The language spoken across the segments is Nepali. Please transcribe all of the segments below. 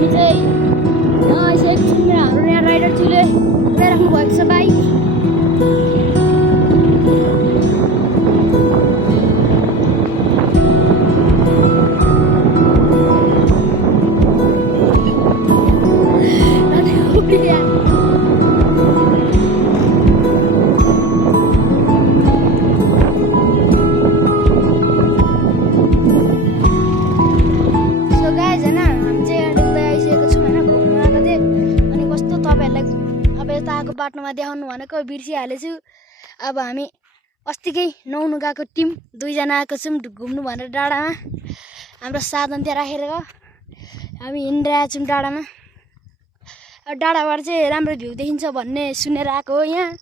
हामी चाहिँ एकछिन हाम्रो यहाँ राइडर चिले राख्नु भएको छ बाइक। बाटोमा देखाउनु भनेको बिर्सिहालेछु। अब हामी अस्तिकै नुहाउनु गएको टिम 2 जना आएको छौँ घुम्नु भनेर डाँडामा। हाम्रो साधन त्यहाँ राखेर हामी हिँडिरहेको छौँ डाँडामा। अब डाँडाबाट चाहिँ राम्रो भ्यू देखिन्छ भन्ने सुनेर आएको हो यहाँ।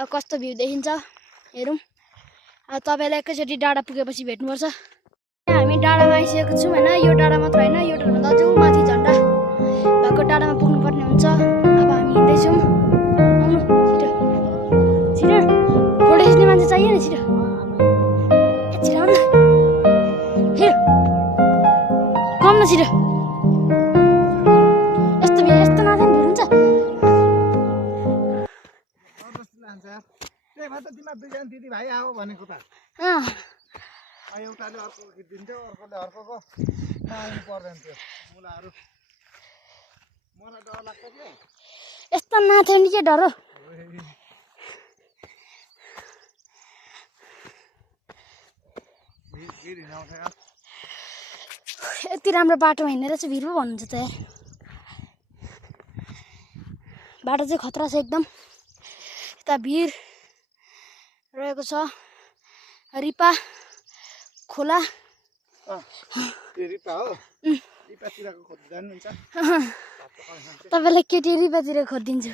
अब कस्तो भ्यू देखिन्छ हेरौँ। अब तपाईँलाई एकैचोटि डाँडा पुगेपछि भेट्नुपर्छ। हामी डाँडामा आइसकेको छौँ होइन। यो डाँडा मात्र होइन, यो ठाउँमा अझै माथि झन्डा भएको डाँडामा पुग्नुपर्ने हुन्छ। अब हामी हिँड्दैछौँ। फोटो खिच्ने मान्छे चाहियो नि, छिटो छिटो आउनु न, छिटो कम न छिटो। यस्तो यस्तो नाच्ने भिड हुन्छ। दिदीभाइ आऊ भनेको त एउटाले अर्को खिचिदिन्छ, अर्कोले अर्कोको नआउनु पर्दैन थियो मुलाहरू। मलाई डर लाग्छ के यस्तो नाच्यो नि के डर हो। यति राम्रो बाटोमा हिँडेर चाहिँ भिड पो भन्नुहुन्छ त यार। बाटो चाहिँ खतरा छ एकदम। यता भिर रहेको छ। रिपा खोला रिपा हो। रिपातिरको खोज्नु जान्नुहुन्छ? तपाईँलाई केटी रिपातिर खोजिदिन्छु।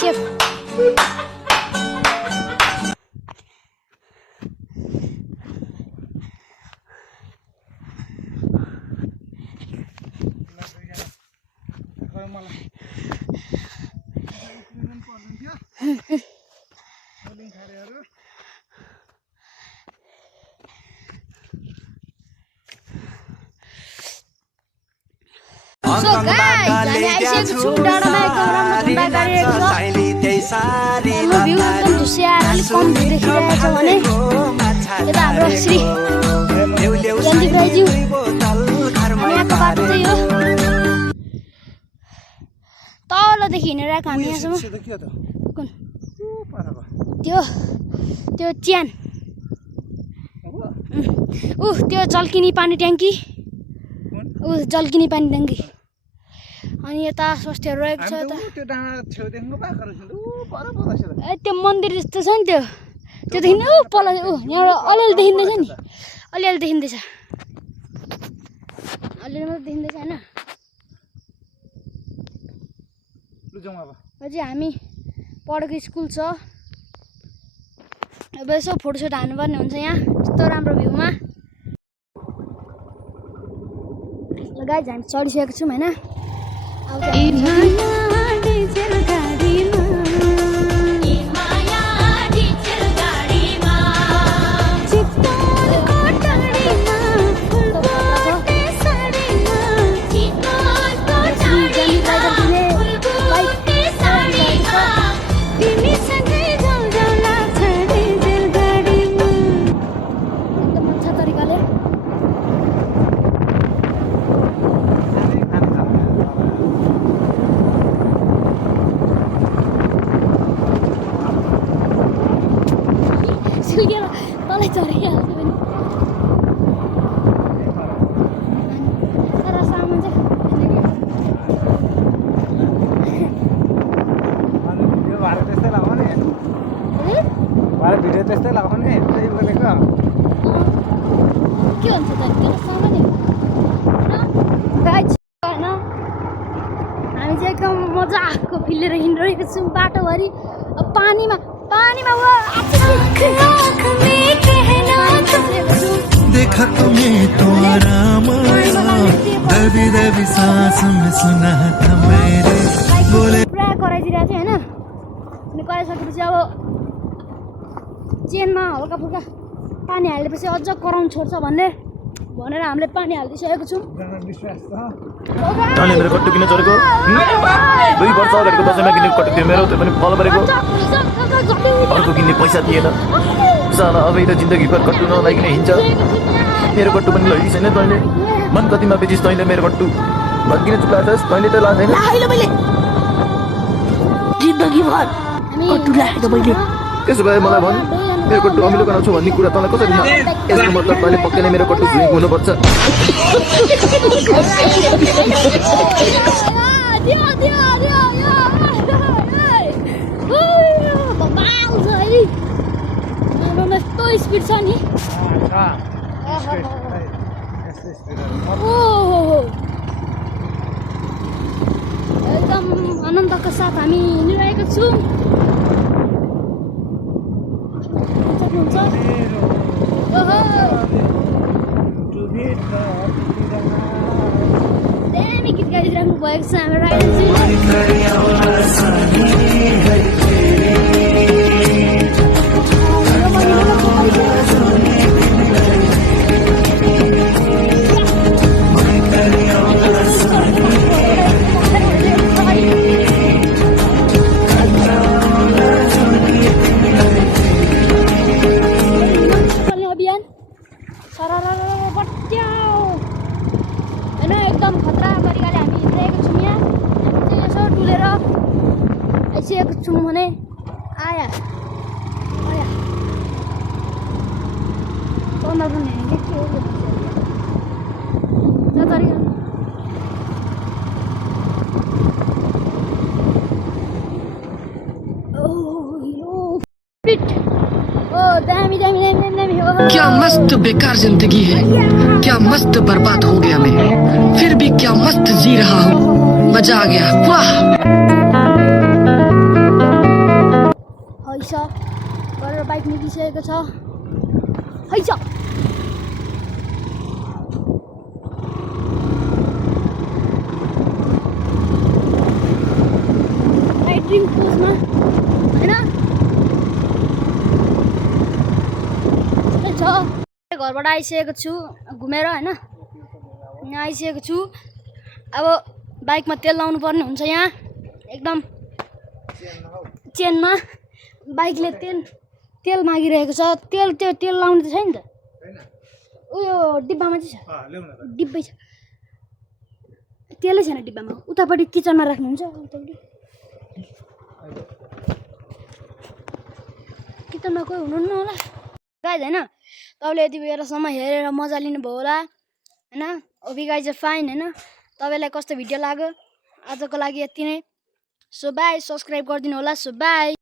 सेफ तलदेखि हिँडेर आएको हामी यहाँसम्म। कुन त्यो च्यान त्यो जल्किने पानी ट्याङ्की जल्किने पानी ट्याङ्की। अनि यता स्वास्थ्यहरू रहेको छ। त्यो मन्दिर जस्तो छ नि त्यो देखिनु पल यहाँबाट अलिअलि देखिँदैछ नि, अलिअलि देखिँदैछ, अलिअलि मात्रै देखिँदैछ होइन। अझै हामी पढेको स्कुल छ। अब यसो फोटोसोट हान्नुपर्ने हुन्छ यहाँ यस्तो राम्रो भ्यूमा। गाइज हामी चढिसकेको छौँ होइन। तलै चढिहाल्छ पनि तर सामान चाहिँ भिडियो त्यस्तै लगाउने त्यही बोलेको के हुन्छ त त्यो सामान गाइज होइन। हामी चाहिँ एकदम मजाको फिलेर हिँडिरहेको छौँ बाटोभरि। पानीमा देखा तुम्हें तो आराम दबी दबी सांस में सुना था मेरे बोले पुरा कराइदिरहेको थियो होइन। अनि कराइसकेपछि अब चेनमा हल्का फुल्का पानी हालेपछि अझ कराउन छोड्छ भनेर हामीले पानी हालिदिइसकेको छौँ। विश्वास छ तैँले मेरो कट्टु किन चोरेको 2 वर्ष अगाडिको दसैँमा किनेको कट्टु थियो मेरो, त्यो पनि फल परेको। अर्को किन्ने पैसा थिएन। साला अब त जिन्दगीभर कट्टु नलाइकन हिँड्छ। मेरो कट्टु पनि लगेको छैन तैँले। मन कतिमा बेचिस् तैँले मेरो कट्टु? भत्किन चुक्लाछस् तैँले त लाग्दैन। जिन्दगीभर कट्टु राखेको मैले। त्यसो भए मलाई भन्, मेरो कट्टु अमिलो बनाउँछु भन्ने कुरा तँलाई कसरी थाहा? यसको मतलब तैँले पक्कै नै मेरो कट्टु झुएको हुनुपर्छ। यस्तो स्पिड छ नि। एकदम आनन्दका साथ हामी हिँडिरहेका छौँ। सक्नुहुन्छ? दामी गीत गाइदिइराख्नु भएको छ हाम्रो अभियान सररररबट्याउ होइन एकदम खतरा तरिकाले हामी हिँडिरहेको छौँ। यहाँ चाहिँ यसो डुलेर आइसकेको छौँ भने आया तन्दा पनि हेरेँ के हो त्यो तरिका दामी दामी दामी दामी हो। क्या मस्त बेकार जिंदगी है, क्या मस्त बर्बाद हो गया मैं, फिर भी क्या मस्त जी रहा हूँ। मजा आ गया, वाह। हैस गरेर बाइक निक्लिसकेको छ। हैस ड्रिम कोर्समा होइन छ। घरबाट आइसकेको छु घुमेर होइन, यहाँ आइसकेको छु। अब बाइकमा तेल लाउनु पर्ने हुन्छ। यहाँ एकदम चेनमा बाइकले तेल मागिरहेको छ। तेल लाउनु त छैन त, उयो डिब्बामा चाहिँ छ, डिब्बै छ, तेलै छैन डिब्बामा। उतापट्टि किचनमा राख्नुहुन्छ, उतापट्टि किचनमा कोही हुनुहुन्न होला गाइज होइन। तपाईँले यति बेलासम्म हेरेर मजा लिनुभयो होला होइन। ओभी गाइज फाइन होइन। तपाईँलाई कस्तो भिडियो लाग्यो आजको लागि यति नै। सो बाई, सब्सक्राइब गरिदिनु होला। So by.